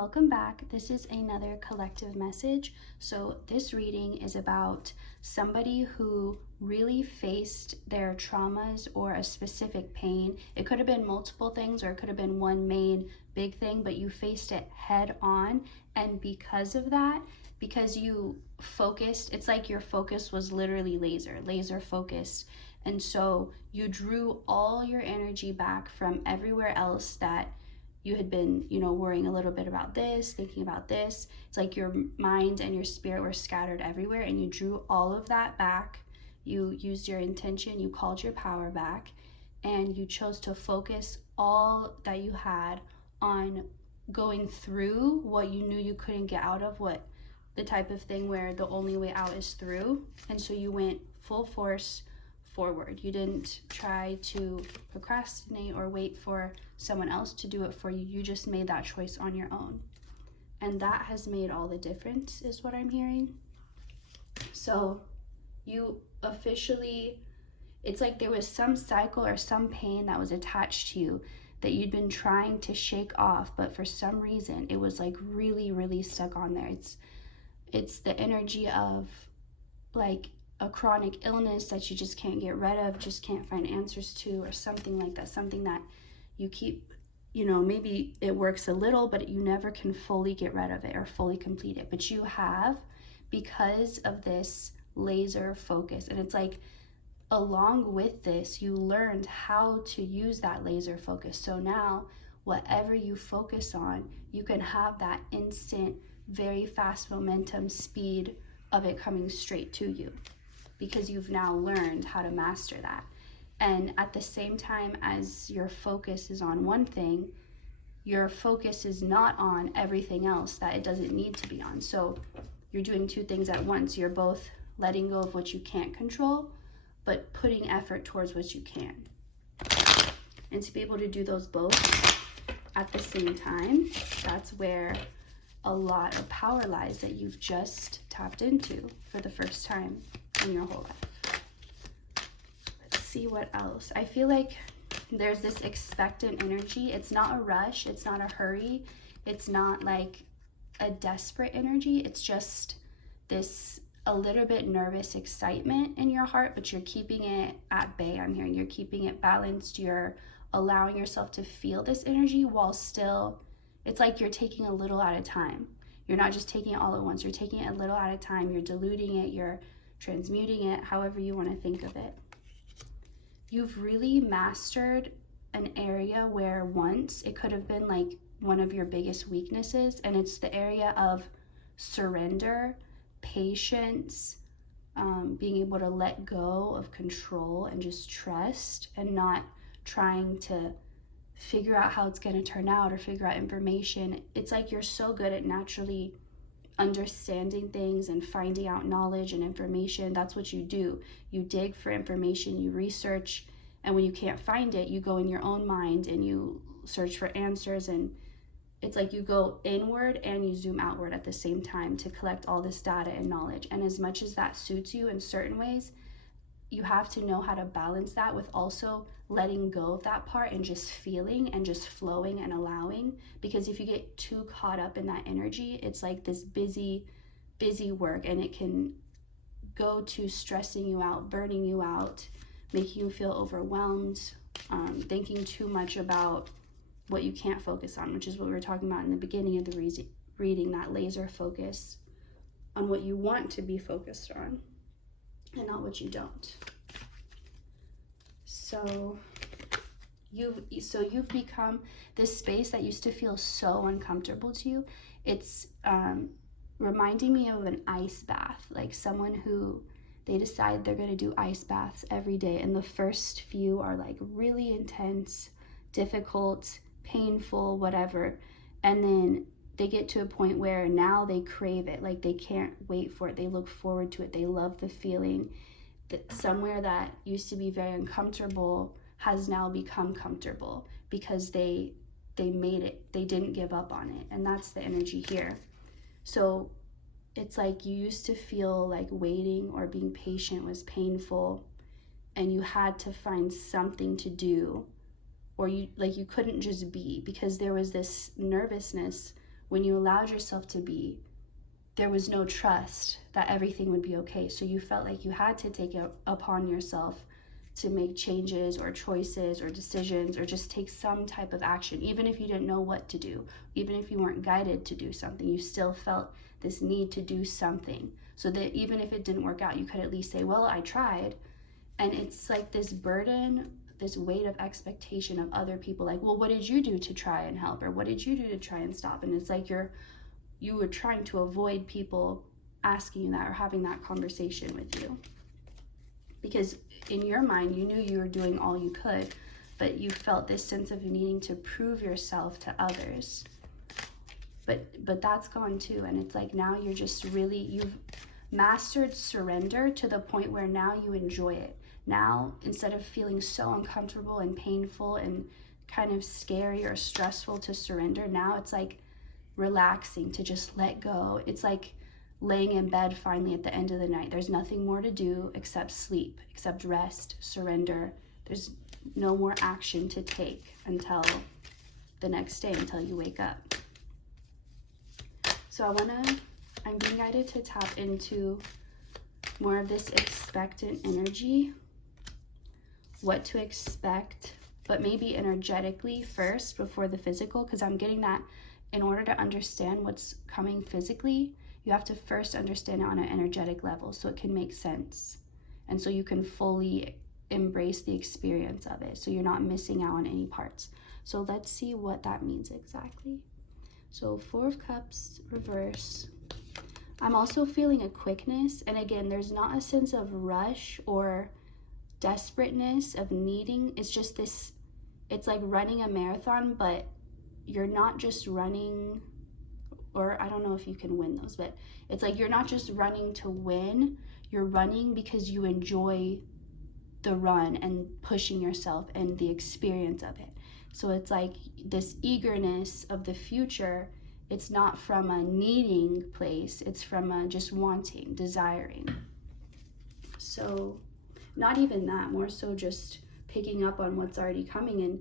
welcome back. This is another collective message. So this reading is about somebody who really faced their traumas or a specific pain. It could have been multiple things, or it could have been one main big thing, but you faced it head on. And because of that, because you focused, it's like your focus was literally laser focused. And so you drew all your energy back from everywhere else that you had been, worrying a little bit about this, thinking about this. It's like your mind and your spirit were scattered everywhere, and you drew all of that back. You used your intention, you called your power back, and you chose to focus all that you had on going through what you knew you couldn't get out of, what the type of thing where the only way out is through. And so you went full force forward. You didn't try to procrastinate or wait for someone else to do it for you. You just made that choice on your own. And that has made all the difference, is what I'm hearing. So you officially, it's like there was some cycle or some pain that was attached to you that you'd been trying to shake off, but for some reason it was like really stuck on there. It's the energy of like a chronic illness that you just can't get rid of, just can't find answers to, or something like that, something that you keep, maybe it works a little, but you never can fully get rid of it or fully complete it. But you have, because of this laser focus. And it's like, along with this, you learned how to use that laser focus. So now, whatever you focus on, you can have that instant, very fast momentum speed of it coming straight to you, because you've now learned how to master that. And at the same time as your focus is on one thing, your focus is not on everything else that it doesn't need to be on. So you're doing two things at once. You're both letting go of what you can't control, but putting effort towards what you can. And to be able to do those both at the same time, that's where a lot of power lies that you've just tapped into for the first time in your whole life. Let's see what else. I feel like there's this expectant energy. It's not a rush, it's not a hurry, it's not like a desperate energy. It's just this a little bit nervous excitement in your heart, but you're keeping it at bay. I'm hearing you're keeping it balanced. You're allowing yourself to feel this energy while still, it's like you're taking a little at a time. You're not just taking it all at once. You're taking it a little at a time. You're diluting it. You're transmuting it, however you want to think of it. You've really mastered an area where once it could have been like one of your biggest weaknesses, and it's the area of surrender, patience, being able to let go of control and just trust, and not trying to figure out how it's going to turn out or figure out information. It's like you're so good at naturally understanding things and finding out knowledge and information. That's what you do. You dig for information, you research, and when you can't find it, you go in your own mind and you search for answers. And it's like you go inward and you zoom outward at the same time to collect all this data and knowledge. And as much as that suits you in certain ways, you have to know how to balance that with also letting go of that part and just feeling and just flowing and allowing. Because if you get too caught up in that energy, it's like this busy work, and it can go to stressing you out, burning you out, making you feel overwhelmed, thinking too much about what you can't focus on, which is what we were talking about in the beginning of the reading, that laser focus on what you want to be focused on and not what you don't. So you've become this space that used to feel so uncomfortable to you. It's reminding me of an ice bath, like someone who they decide they're going to do ice baths every day, and the first few are like really intense, difficult, painful, whatever, and then they get to a point where now they crave it, like they can't wait for it, they look forward to it, they love the feeling. That somewhere that used to be very uncomfortable has now become comfortable because they made it, they didn't give up on it. And that's the energy here. So it's like you used to feel like waiting or being patient was painful, and you had to find something to do, or you couldn't just be, because there was this nervousness when you allowed yourself to be, there was no trust that everything would be okay. So you felt like you had to take it upon yourself to make changes or choices or decisions, or just take some type of action. Even if you didn't know what to do, even if you weren't guided to do something, you still felt this need to do something, so that even if it didn't work out, you could at least say, well, I tried. And it's like this burden, this weight of expectation of other people, like, well, what did you do to try and help, or what did you do to try and stop? And it's like you were trying to avoid people asking you that or having that conversation with you, because in your mind you knew you were doing all you could, but you felt this sense of needing to prove yourself to others. But that's gone too. And it's like now you're just really, you've mastered surrender to the point where now you enjoy it. Now, instead of feeling so uncomfortable and painful and kind of scary or stressful to surrender, now it's like relaxing, to just let go. It's like laying in bed finally at the end of the night. There's nothing more to do except sleep, except rest, surrender. There's no more action to take until the next day, until you wake up. So I'm being guided to tap into more of this expectant energy, what to expect, but maybe energetically first before the physical, because I'm getting that in order to understand what's coming physically, you have to first understand it on an energetic level so it can make sense. And so you can fully embrace the experience of it, so you're not missing out on any parts. So let's see what that means exactly. So 4 of Cups, reverse. I'm also feeling a quickness. And again, there's not a sense of rush or desperateness of needing. It's just this, it's like running a marathon, but you're not just running, or I don't know if you can win those, but it's like you're not just running to win. You're running because you enjoy the run and pushing yourself and the experience of it. So it's like this eagerness of the future. It's not from a needing place, it's from a just wanting, desiring. So not even that, more so just picking up on what's already coming and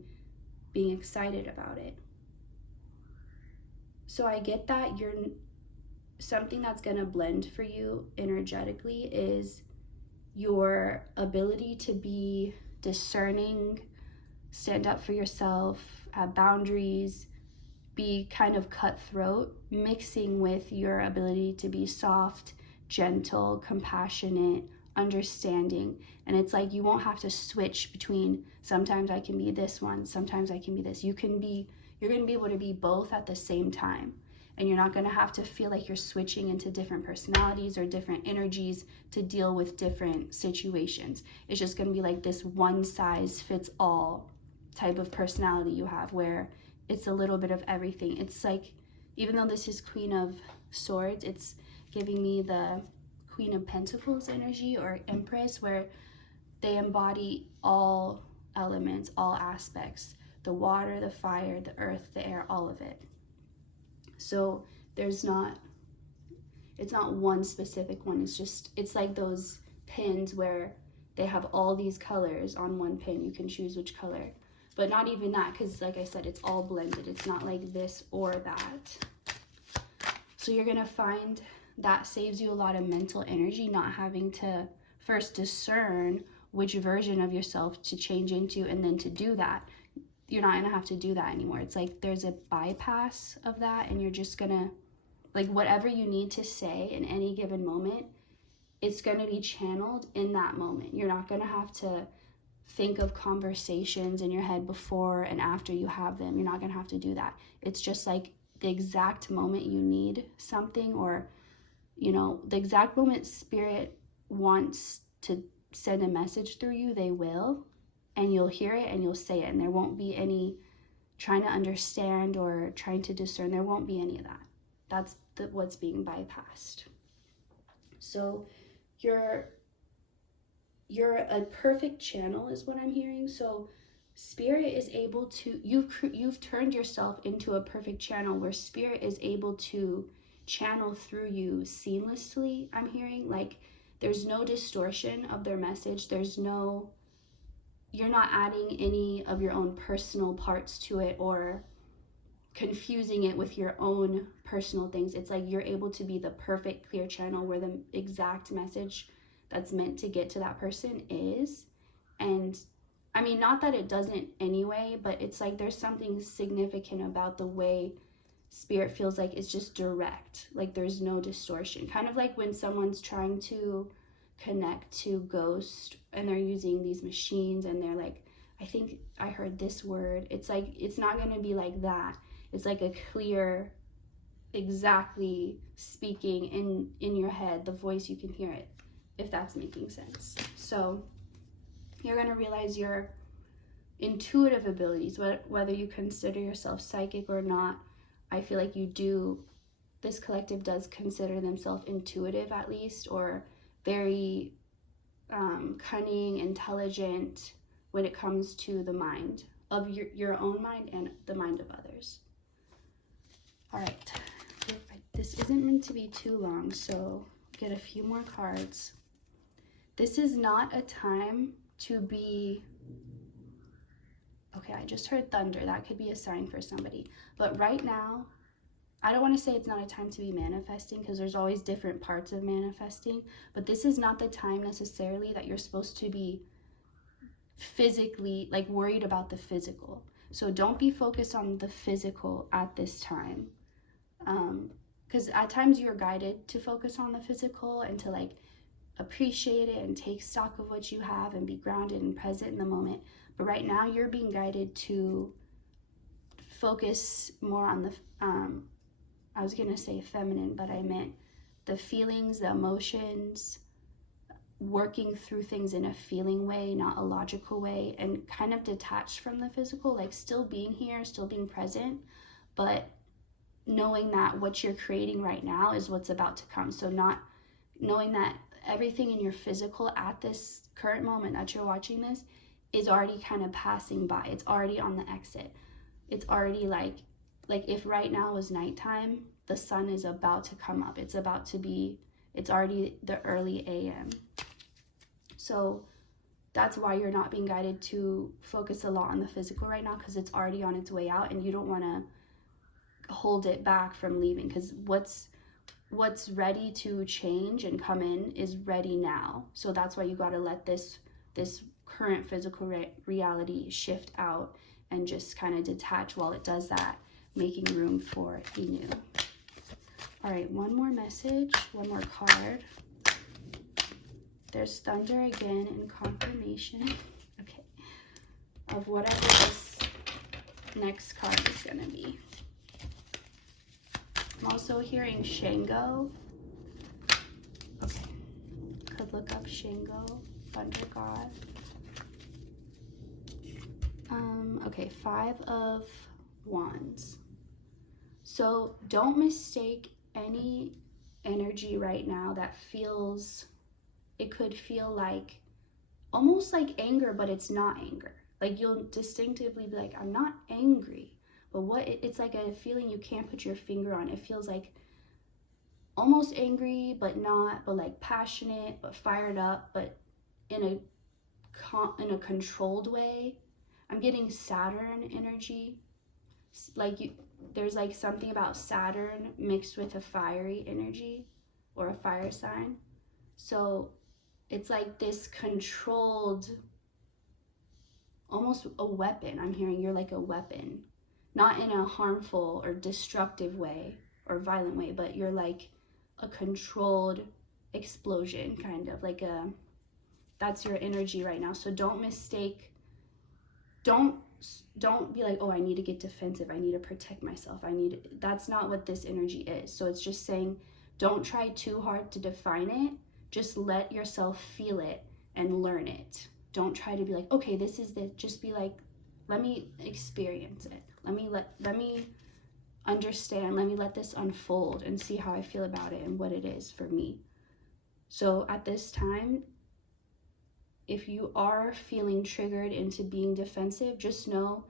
being excited about it. So I get that something that's gonna blend for you energetically is your ability to be discerning, stand up for yourself, have boundaries, be kind of cutthroat, mixing with your ability to be soft, gentle, compassionate, understanding. And it's like you won't have to switch between sometimes I can be this one, sometimes I can be this. You're going to be able to be both at the same time. And you're not going to have to feel like you're switching into different personalities or different energies to deal with different situations. It's just going to be like this one size fits all type of personality you have, where it's a little bit of everything. It's like, even though this is Queen of Swords, it's giving me the Queen of Pentacles energy or Empress, where they embody all elements, all aspects, the water, the fire, the earth, the air, all of it. So it's not one specific one. It's like those pins where they have all these colors on one pin. You can choose which color, but not even that, because like I said, it's all blended. It's not like this or that. So you're gonna find that saves you a lot of mental energy, not having to first discern which version of yourself to change into, and then to do that. You're not gonna have to do that anymore. It's like there's a bypass of that, and you're just gonna, like, whatever you need to say in any given moment, it's gonna be channeled in that moment. You're not gonna have to think of conversations in your head before and after you have them. You're not gonna have to do that. It's just like the exact moment you need something, or the exact moment Spirit wants to send a message through you, they will. And you'll hear it and you'll say it, and there won't be any trying to understand or trying to discern. There won't be any of that. That's what's being bypassed. So you're a perfect channel is what I'm hearing. So Spirit is able to, you've turned yourself into a perfect channel where Spirit is able to channel through you seamlessly. I'm hearing like there's no distortion of their message. You're not adding any of your own personal parts to it, or confusing it with your own personal things. It's like you're able to be the perfect clear channel where the exact message that's meant to get to that person is. And I mean, not that it doesn't anyway, but it's like there's something significant about the way Spirit feels like it's just direct, like there's no distortion. Kind of like when someone's trying to connect to ghost and they're using these machines and they're like, I think I heard this word. It's like, it's not going to be like that. It's like a clear, exactly speaking in your head, the voice, you can hear it, if that's making sense. So you're going to realize your intuitive abilities, whether you consider yourself psychic or not. I feel like you do, this collective does consider themselves intuitive at least, or very cunning, intelligent when it comes to the mind of your own mind and the mind of others. All right, this isn't meant to be too long, so get a few more cards. This is not a time to be, okay, I just heard thunder. That could be a sign for somebody. But right now, I don't want to say it's not a time to be manifesting, because there's always different parts of manifesting, but this is not the time necessarily that you're supposed to be physically, like, worried about the physical. So don't be focused on the physical at this time, because at times you're guided to focus on the physical and to like appreciate it and take stock of what you have and be grounded and present in the moment. But right now you're being guided to focus more on the I was gonna say feminine, but I meant the feelings, the emotions, working through things in a feeling way, not a logical way, and kind of detached from the physical, like still being here, still being present, but knowing that what you're creating right now is what's about to come. So not knowing that everything in your physical at this current moment that you're watching this is already kind of passing by. It's already on the exit. It's already like if right now was nighttime, the sun is about to come up. It's already the early AM. So that's why you're not being guided to focus a lot on the physical right now, because it's already on its way out and you don't want to hold it back from leaving, because what's ready to change and come in is ready now. So that's why you got to let this current physical reality shift out and just kind of detach while it does that, making room for the new. All right, one more message, one more card. There's thunder again in confirmation, okay, of whatever this next card is gonna be. I'm also hearing Shango. Okay, could look up Shango, thunder god. Okay, 5 of Wands. So don't mistake any energy right now that feels, it could feel like almost like anger, but it's not anger. Like you'll distinctively be like, I'm not angry, but it's like a feeling you can't put your finger on. It feels like almost angry, but not, but like passionate, but fired up, but in a controlled way. I'm getting Saturn energy. Like there's like something about Saturn mixed with a fiery energy or a fire sign. So it's like this controlled, almost a weapon. I'm hearing you're like a weapon, not in a harmful or destructive way or violent way, but you're like a controlled explosion, kind of like that's your energy right now. So don't mistake, don't be like, oh, I need to get defensive, I need to protect myself, that's not what this energy is. So it's just saying, don't try too hard to define it, just let yourself feel it and learn it. Don't try to be like, okay, this is it. Just be like, let me experience it, let me understand, let me let this unfold and see how I feel about it and what it is for me. So at this time, if you are feeling triggered into being defensive, just know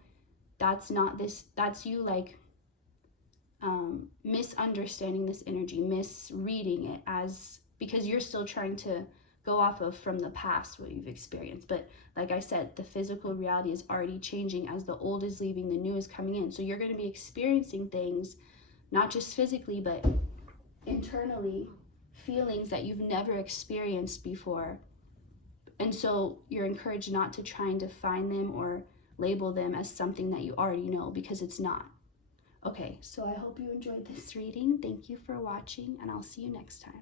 that's you like misunderstanding this energy, misreading it, as because you're still trying to go off of from the past what you've experienced. But like I said, the physical reality is already changing as the old is leaving, the new is coming in. So you're going to be experiencing things, not just physically, but internally, feelings that you've never experienced before. And so you're encouraged not to try and define them or label them as something that you already know, because it's not. Okay, so I hope you enjoyed this reading. Thank you for watching, and I'll see you next time.